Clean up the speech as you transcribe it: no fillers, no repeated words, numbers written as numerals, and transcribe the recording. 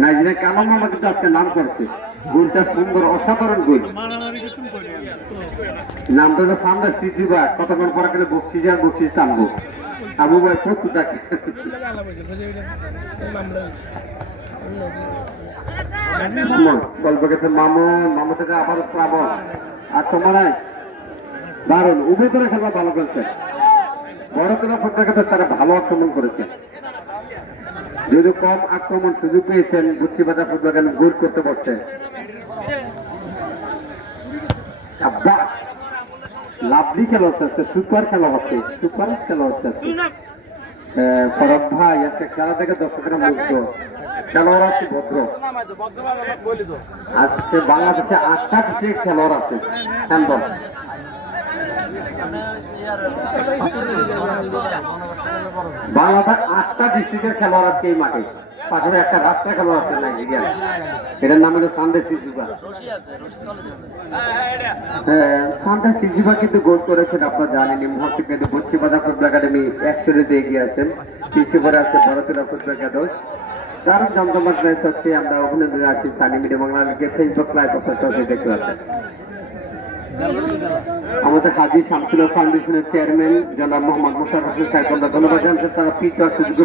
Nigeria কালো মামা কিন্তু আজকে নাম করছে, গোলটা সুন্দর, অসাধারণ গোল। নামটা হলো সামনে সিজিবা, কতক্ষণ পরে গেলে বকশিস আর বকশিস টানবো। আবু ভাই প্রস্তুত থাকে। গল্প গেছে মামু, মামু থেকে আবার শ্রাবণ। আর তোমার দারুণ, উভয় করে খেলা ভালো করছে। বড় কোনো ফুটবল তারা ভালো আক্রমণ করেছে, যদি কম আক্রমণ সুযোগ পেয়েছেন বুচ্চি বাজার ফুটবল খেলা গোল করতে বসছে। লাভলি খেলা হচ্ছে আজকে, সুপার খেলা হচ্ছে, সুপার খেলা হচ্ছে আজকে। ফরক ভাই আজকে খেলা থেকে দর্শকেরা মুগ্ধ, খেলোয়াড় আছে ভদ্র। আজকে বাংলাদেশে 8টা দেশের খেলোয়াড় আছে হ্যান্ডবল। বাংলাদেশ 8টা ডিস্ট্রিক্টের খেলোয়াড় আজকে এই মাঠে, পাশাপাশি একটা রাষ্ট্রের খেলোয়াড় আছে নাইজেরিয়া, এটার নাম হলো সানডে সিজুবা। সানডে সিজুবা কিন্তু গোল করেছেন আপনারা জানেন। এই মুহূর্তে কিন্তু বচ্চি বাজার ফুটবল একাডেমি 100 এগিয়ে আছেন, পিছিয়ে পড়ে আছে ভারতীয় ফুটবল একাদশ। দারুণ জমজমাট ম্যাচ হচ্ছে, আমরা অভিনন্দন জানাচ্ছি সানি মিডিয়া বাংলা লিগে ফেসবুক লাইভ সরাসরি দেখতে পাচ্ছেন। আমাদের হাজী শামসুল্লাহ ফাউন্ডেশনের চেয়ারম্যান জনাব মোহাম্মদ মোশাররফ হোসেন সাহেব ধন্যবাদ জানাচ্ছেন, তারা ফিট হওয়ার সুযোগ